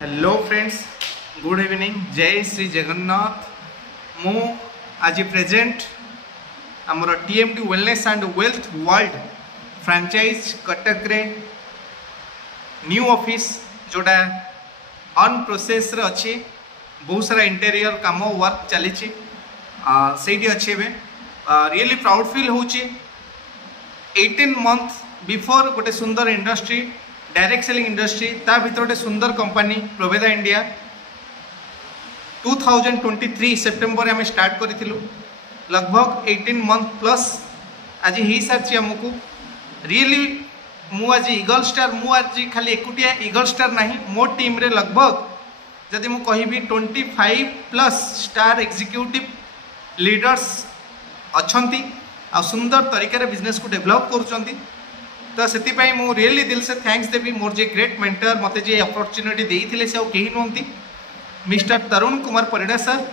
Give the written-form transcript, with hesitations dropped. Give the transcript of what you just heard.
Hello friends, good evening. जय श्री जगन्नाथ। मु आज प्रेजेंट आमर TMT wellness and wealth world franchise Cuttack रे न्यू ऑफिस जोड़ा ऑन प्रोसेस रे अच्छी बहुत सारा इंटेरियर काम वर्क चली से अच्छे रियली प्राउड फील होची। 18 मंथ बिफोर गोटे सुंदर इंडस्ट्री डायरेक्ट सेलिंग इंडस्ट्री ता भीतर गोटे सुंदर कंपनी प्रभेदा इंडिया 2023 सेप्टेम्बर आम स्टार्ट करूँ। लगभग 18 मंथ प्लस आज हो सारी आमको रियली मु आज ईगल स्टार मु आज खाली एकुटिया ईगल स्टार ना मो टीम रे लगभग जदि मु कहि 25 प्लस स्टार एग्जीक्यूटिव लीडर्स अच्छी आ सुंदर तरीके बिजनेस को डेवलप करुँच। तो से मु रियली दिल से थैंक्स देवी मोर जे ग्रेट मेंटर मते जे अपॉर्चुनिटी देइथिले से कहीं नुहंती मिस्टर तरुण कुमार परिड़ा सर।